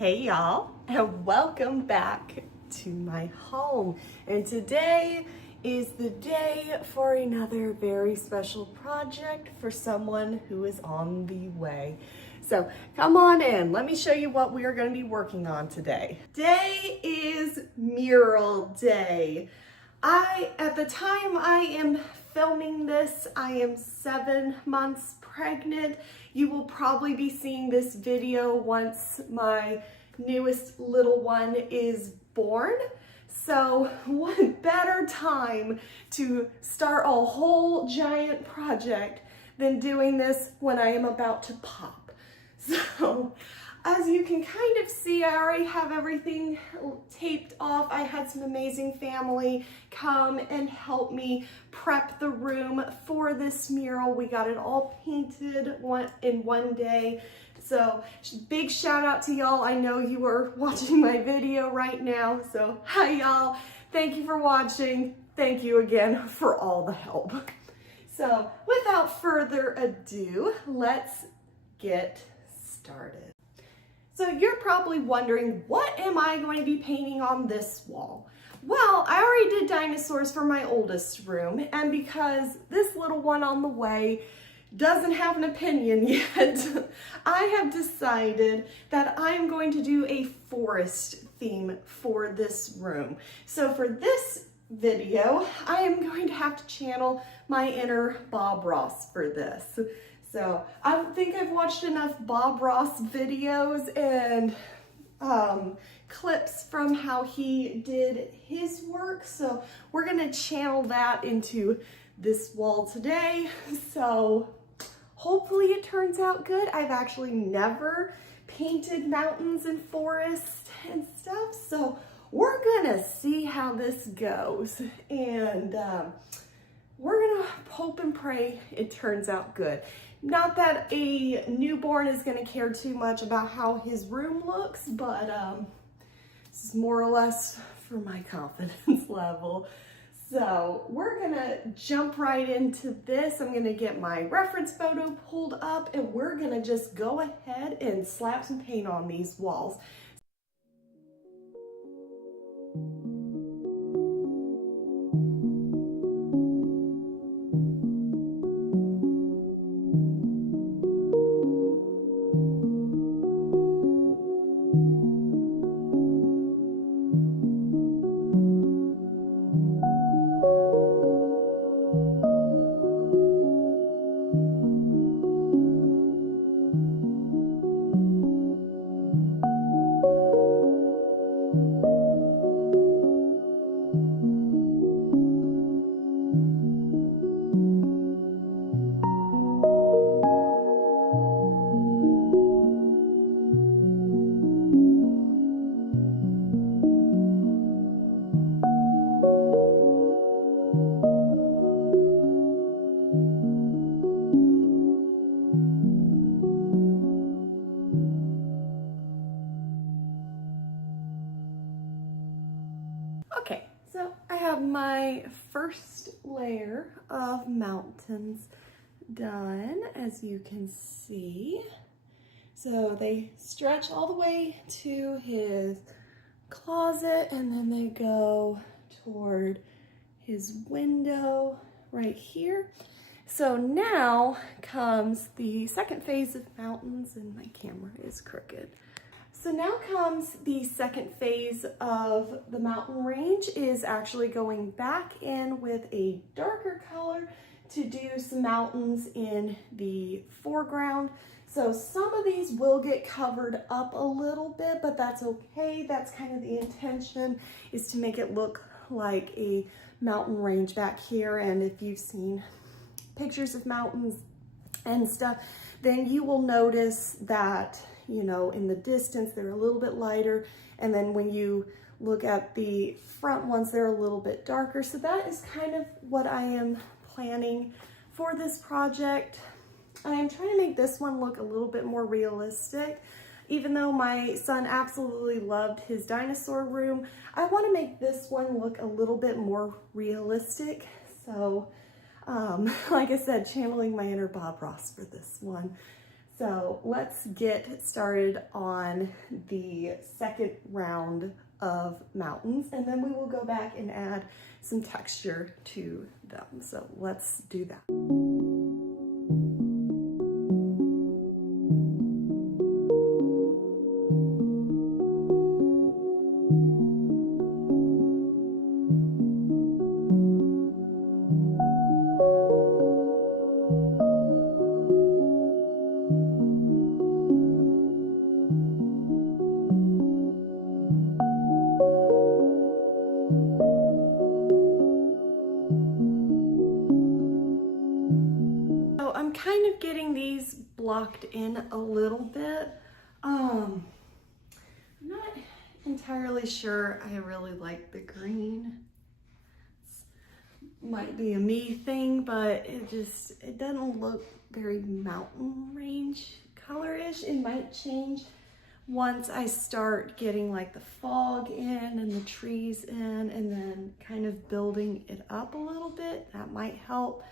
Hey y'all, and welcome back to my home. And today is the day for another very special project for someone who is on the way. So come on in, let me show you what we are going to be working on today. Today is mural day. At the time I am filming this, I am 7 months pregnant. You will probably be seeing this video once my newest little one is born. So what better time to start a whole giant project than doing this when I am about to pop. So as you can kind of see, I already have everything taped off. I had some amazing family come and help me prep the room for this mural. We got it all painted in one day. So big shout out to y'all. I know you are watching my video right now. So hi y'all. Thank you for watching. Thank you again for all the help. So without further ado, let's get started. So you're probably wondering, what am I going to be painting on this wall? Well, I already did dinosaurs for my oldest room, and because this little one on the way doesn't have an opinion yet, I have decided that I'm going to do a forest theme for this room. So for this video, I am going to have to channel my inner Bob Ross for this. So I think I've watched enough Bob Ross videos and clips from how he did his work. So we're gonna channel that into this wall today. So hopefully it turns out good. I've actually never painted mountains and forests and stuff. So we're gonna see how this goes. And we're gonna hope and pray it turns out good. Not that a newborn is gonna care too much about how his room looks, but this is more or less for my confidence level. So we're gonna jump right into this. I'm gonna get my reference photo pulled up and we're gonna just go ahead and slap some paint on these walls. Okay, so I have my first layer of mountains done, as you can see. So they stretch all the way to his closet and then they go toward his window right here. So now comes the second phase of mountains, and my camera is crooked. So now comes the second phase of the mountain range, is actually going back in with a darker color to do some mountains in the foreground. So some of these will get covered up a little bit, but that's okay. That's kind of the intention, is to make it look like a mountain range back here. And if you've seen pictures of mountains and stuff, then you will notice that, you know, in the distance, they're a little bit lighter. And then when you look at the front ones, they're a little bit darker. So that is kind of what I am planning for this project. I am trying to make this one look a little bit more realistic. Even though my son absolutely loved his dinosaur room, I want to make this one look a little bit more realistic. So, like I said, channeling my inner Bob Ross for this one. So let's get started on the second round of mountains, and then we will go back and add some texture to them. So let's do that. I'm kind of getting these blocked in a little bit. I'm not entirely sure I really like the green. Might be a me thing, but it doesn't look very mountain range color-ish. It might change once I start getting like the fog in and the trees in, and then kind of building it up a little bit. That might help.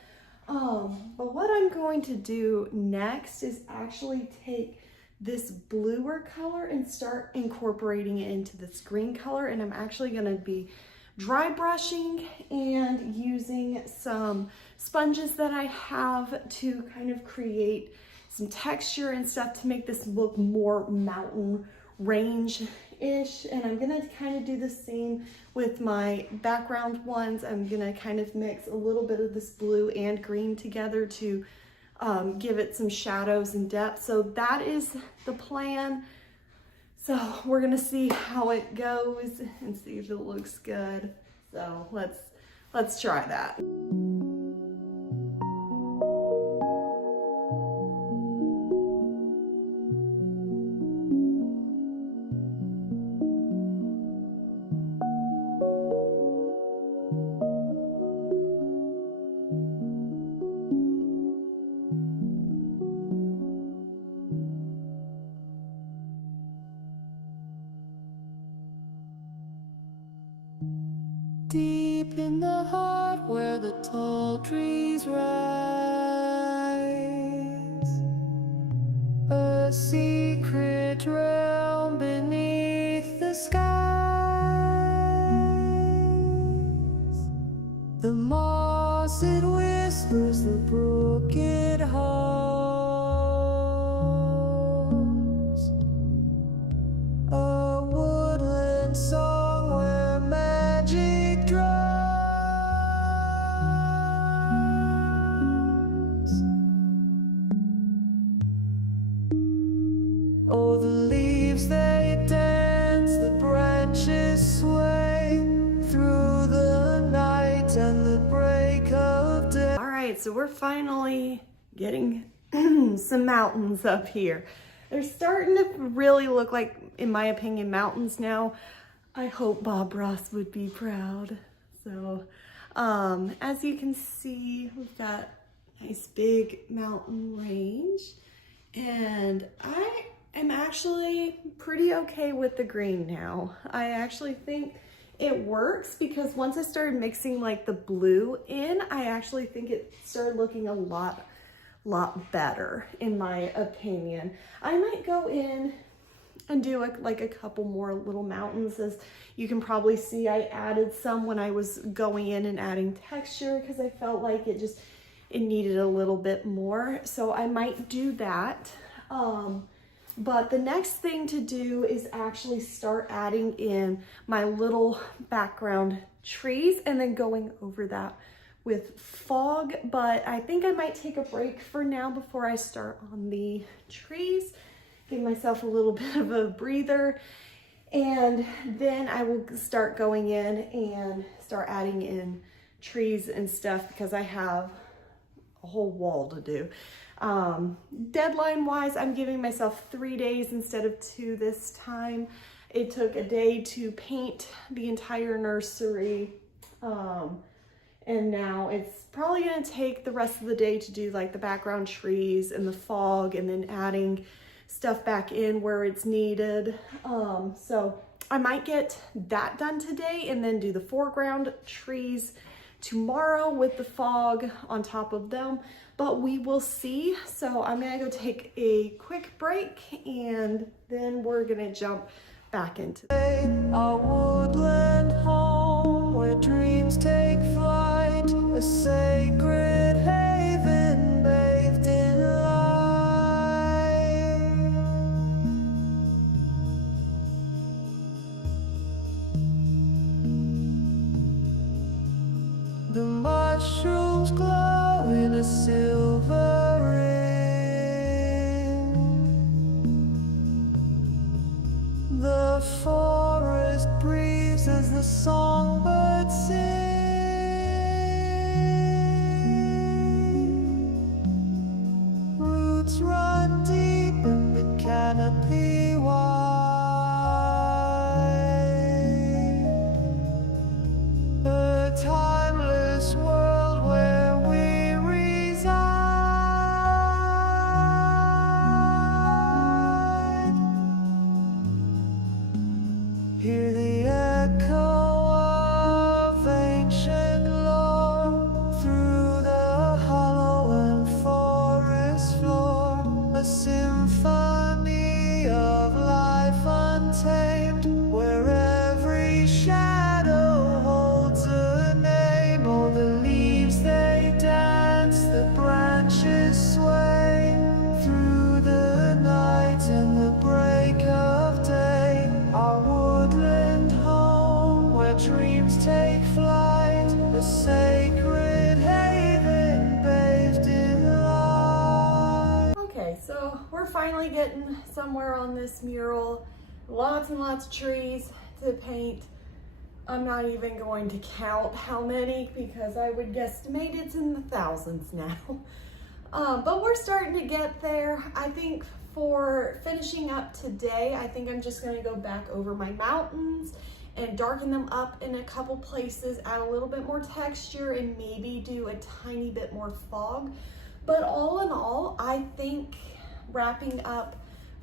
But what I'm going to do next is actually take this bluer color and start incorporating it into this green color. And I'm actually going to be dry brushing and using some sponges that I have to kind of create some texture and stuff to make this look more mountain range-ish. And I'm gonna kind of do the same with my background ones. I'm gonna kind of mix a little bit of this blue and green together to give it some shadows and depth. So that is the plan. So we're gonna see how it goes and see if it looks good. So let's try that. Deep in the heart where the tall trees rise, a secret realm beneath the skies. The moss, it whispers the brook it holds, a woodland song where magic drums. Oh, the leaves they dance, the branches sway through the night and the break of day. All right, so we're finally getting some mountains up here. They're starting to really look like, in my opinion, mountains now. I hope Bob Ross would be proud. So, as you can see, we've got nice big mountain range, and I am actually pretty okay with the green now. I actually think it works because once I started mixing like the blue in, I actually think it started looking a lot better, in my opinion. I might go in and do like a couple more little mountains. As you can probably see, I added some when I was going in and adding texture because I felt like it needed a little bit more. So I might do that. But the next thing to do is actually start adding in my little background trees and then going over that with fog. But I think I might take a break for now before I start on the trees. Give myself a little bit of a breather, and then I will start going in and start adding in trees and stuff because I have a whole wall to do. Deadline wise, I'm giving myself 3 days instead of 2 this time. It took a day to paint the entire nursery, and now it's probably going to take the rest of the day to do like the background trees and the fog, and then adding stuff back in where it's needed. So I might get that done today and then do the foreground trees tomorrow with the fog on top of them. but we will see. So I'm gonna go take a quick break and then we're gonna jump back into our woodland home where dreams take flight, a sacred haven bathed in light. The mushrooms glow in a silver ring. The forest breathes as the songbirds sing. Roots run deep and the canopy wide. A timeless world where we reside. Hear the echo of ancient lore through the hollow and forest floor, a symphony of life untamed, where every shadow holds a name. All the leaves they dance, the branches sway through the night and the break of day. Our woodland home where dreams take flight, a sacred haven bathed in light. Okay, so we're finally getting somewhere on this mural. Lots and lots of trees to paint. I'm not even going to count how many because I would guesstimate it's in the thousands now. But we're starting to get there. I think for finishing up today, I think I'm just gonna go back over my mountains and darken them up in a couple places, add a little bit more texture and maybe do a tiny bit more fog. But all in all, I think wrapping up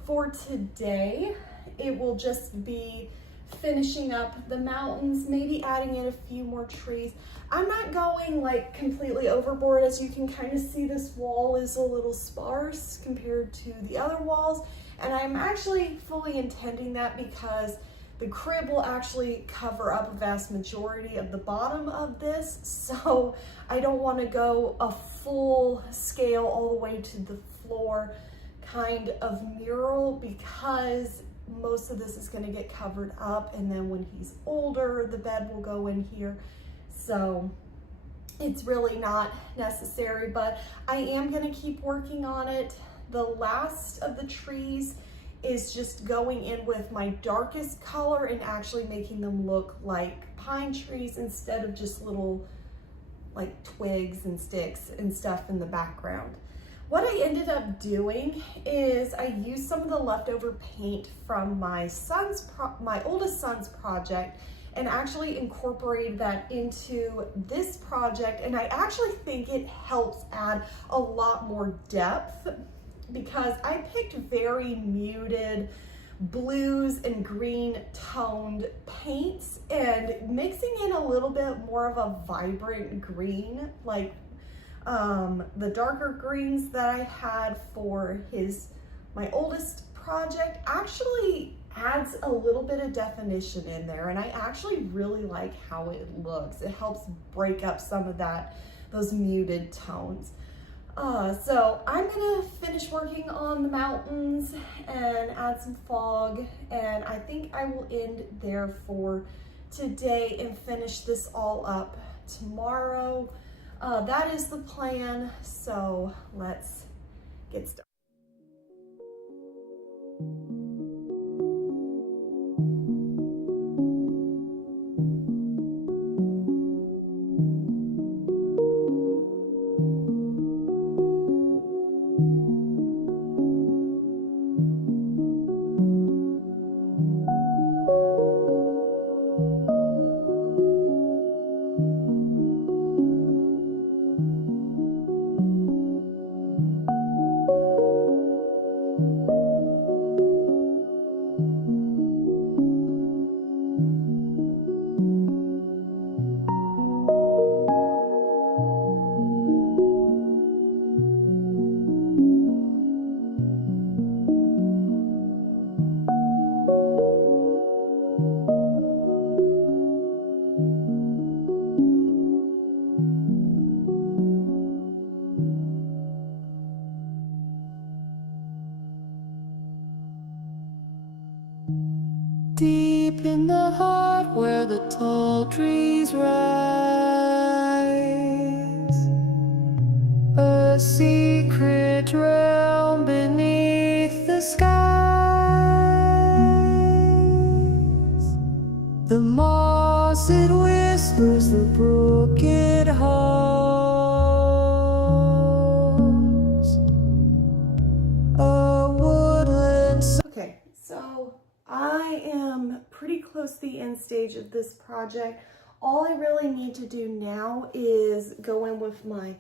for today, it will just be finishing up the mountains, maybe adding in a few more trees. I'm not going like completely overboard. As you can kind of see, this wall is a little sparse compared to the other walls. And I'm actually fully intending that because the crib will actually cover up a vast majority of the bottom of this. So I don't want to go a full scale all the way to the floor kind of mural because most of this is going to get covered up, and then when he's older the bed will go in here, so it's really not necessary. But I am going to keep working on it. The last of the trees is just going in with my darkest color and actually making them look like pine trees instead of just little like twigs and sticks and stuff in the background. What I ended up doing is I used some of the leftover paint from my oldest son's project and actually incorporated that into this project. And I actually think it helps add a lot more depth because I picked very muted blues and green toned paints and mixing in a little bit more of a vibrant green, like the darker greens that I had for my oldest project actually adds a little bit of definition in there, and I actually really like how it looks. It helps break up some of those muted tones. So I'm gonna finish working on the mountains and add some fog, and I think I will end there for today and finish this all up tomorrow. That is the plan, so let's get started. Deep in the heart where the tall trees rise, a secret realm beneath the skies. The moss, it whispers the broken homes, a woodland. Okay, so I am pretty close to the end stage of this project. All I really need to do now is go in with my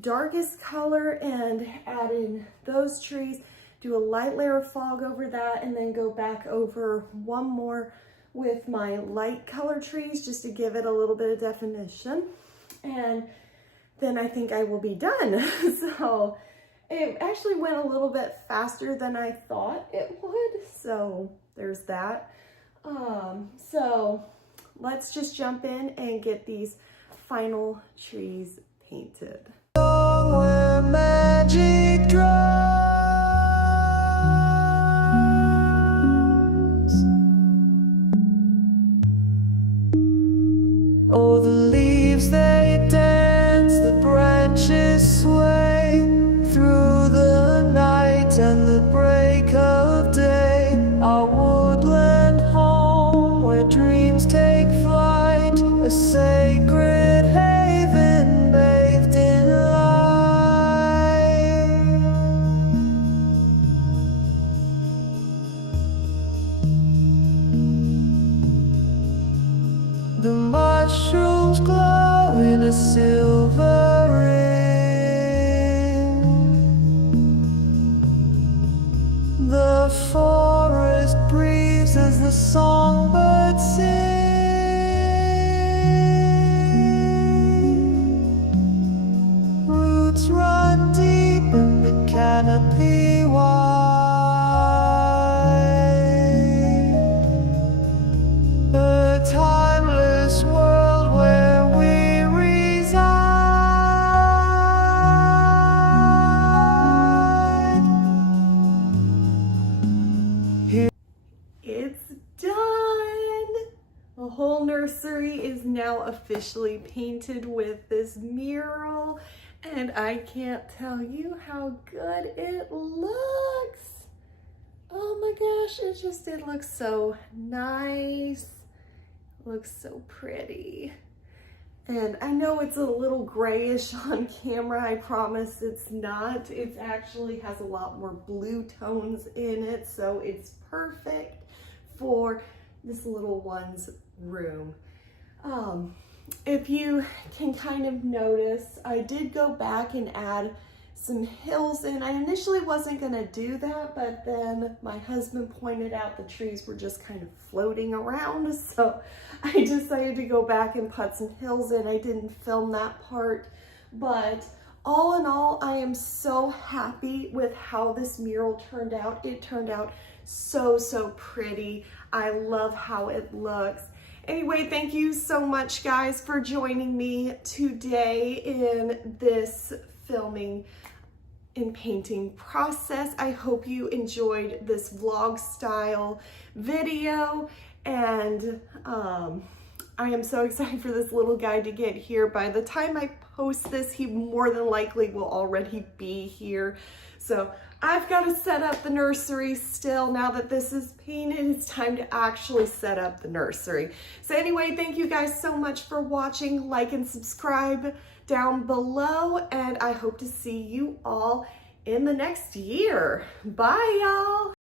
darkest color and add in those trees, do a light layer of fog over that, and then go back over one more with my light color trees just to give it a little bit of definition. And then I think I will be done. So it actually went a little bit faster than I thought it would. So there's that. So let's just jump in and get these final trees painted. Where magic drums. Oh, the leaves they dance, the branches sway through the night and the break of day. Our woodland home where dreams take flight, a sacred haven bathed in light. The mushrooms glow in a silver ring. The forest breathes as the songbirds sing. Roots run deep in the canopy wide. A timeless world where we reside. It's done! The whole nursery is now officially painted with this mural, and I can't tell you how good it looks. Oh my gosh, it looks so nice. It looks so pretty. And I know it's a little grayish on camera, I promise it's not. It actually has a lot more blue tones in it, so it's perfect for this little one's room. If you can kind of notice, I did go back and add some hills in. I initially wasn't gonna do that, but then my husband pointed out the trees were just kind of floating around, so I decided to go back and put some hills in. I didn't film that part, but all in all, I am so happy with how this mural turned out. It turned out so pretty. I love how it looks. Anyway, thank you so much, guys, for joining me today in this filming and painting process. I hope you enjoyed this vlog style video, and I am so excited for this little guy to get here. By the time I post this, he more than likely will already be here. So I've got to set up the nursery still. Now that this is painted, it's time to actually set up the nursery. So anyway, thank you guys so much for watching. Like and subscribe down below, and I hope to see you all in the next year. Bye, y'all.